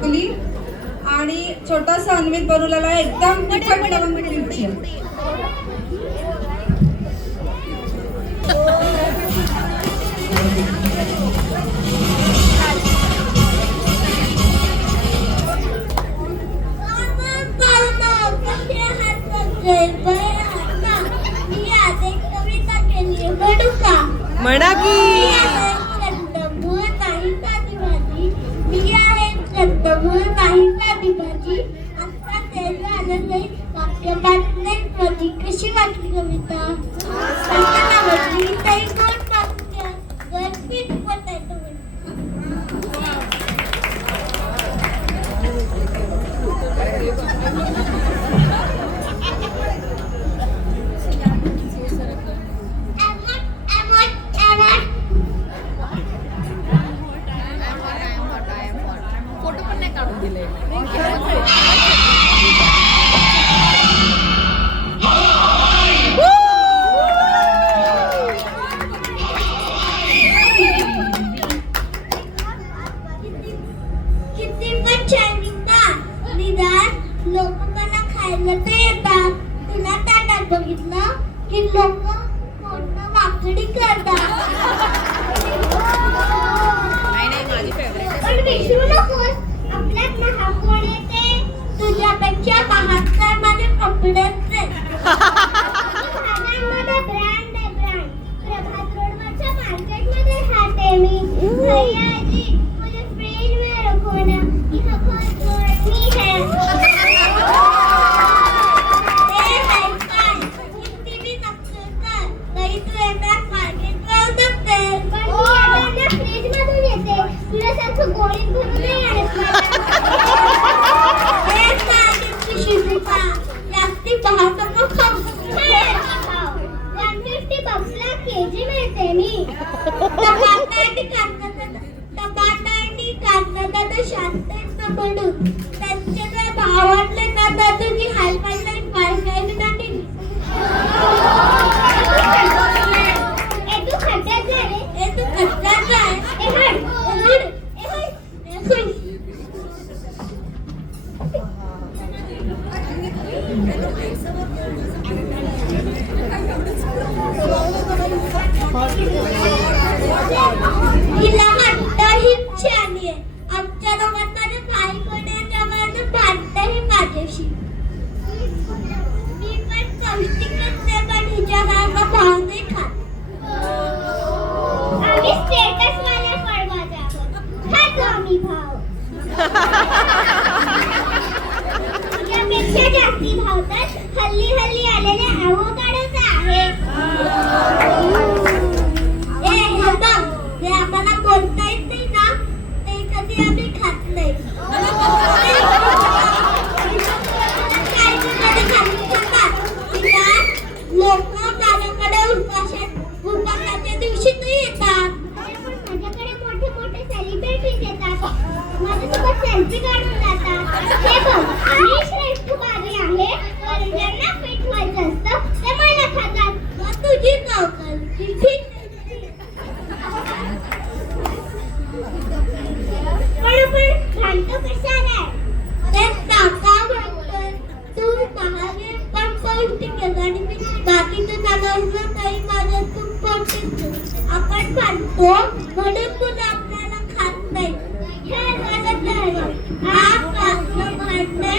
चकली आणि छोटासा अन्वित बनवलेला एकदम तिखट लवंग मिरची. म्हणा की कशी वाटली कविता? फोटो पण नाही काढून दिले. लोक मला खायला तर येतात. तुला ताटात बघितलं की लोक वाकडी करतात. पण विसरू नकोस, आपल्यात महाकोण येते. तुझ्यापेक्षा महात्कार माझे कपडेच आहेत. माझ्यामध्ये ब्रँड आहे, ब्रँड. प्रभात रोडवरच्या मार्केटमध्ये राहते मी. भैयाजी मुझे फ्रिज में रखो ना, यहाँ बहुत गर्मी है. त्यांच्या भावातले ना दादाजी हायफायला वाळखायला टाकली. तू खड्ड्यात जा रे, तू खड्ड्यात जा. हिला वाटतं ही छान आहे. आमच्या दोघांत माझ्या काही कोणाच्या माझं भांडतं हे माझ्याशी. मी पण पौष्टिकच नाही, पण हिच्या गावा भाव नाही खात. आम्ही स्टेटस वाले फळभाज्या खातो आम्ही भाव. तुझ्यापेक्षा जास्ती भावतात हल्ली हल्ली आलेले ॲव्होकाडोचे आहे. हे आम्हाला बोलता येत नाही ना, ते कधी आम्ही खात नाही. लोक माझ्याकडे उपासाच्या दिवशी नाही येतात. माझ्याकडे मोठे मोठे सेलिब्रिटीज येतात, माझ्यासोबत सेल्फी काढून जातात. हे बघ, मी श्रेष्ठ भाजी आहे, कारण ज्यांना फिट व्हायचं असतं ते मला खातात. मग तुझी नोकल ठीक. पण घालतो कशाला? ते टाका म्हणतोय. तू महागे पण पौष्टिक आहे आणि मी बाकीचं नागायचं काही माझं खूप पौष्टिक. आपण खातो म्हणून तुला आपल्याला खात नाही. हे मला कळलं. हा भांडण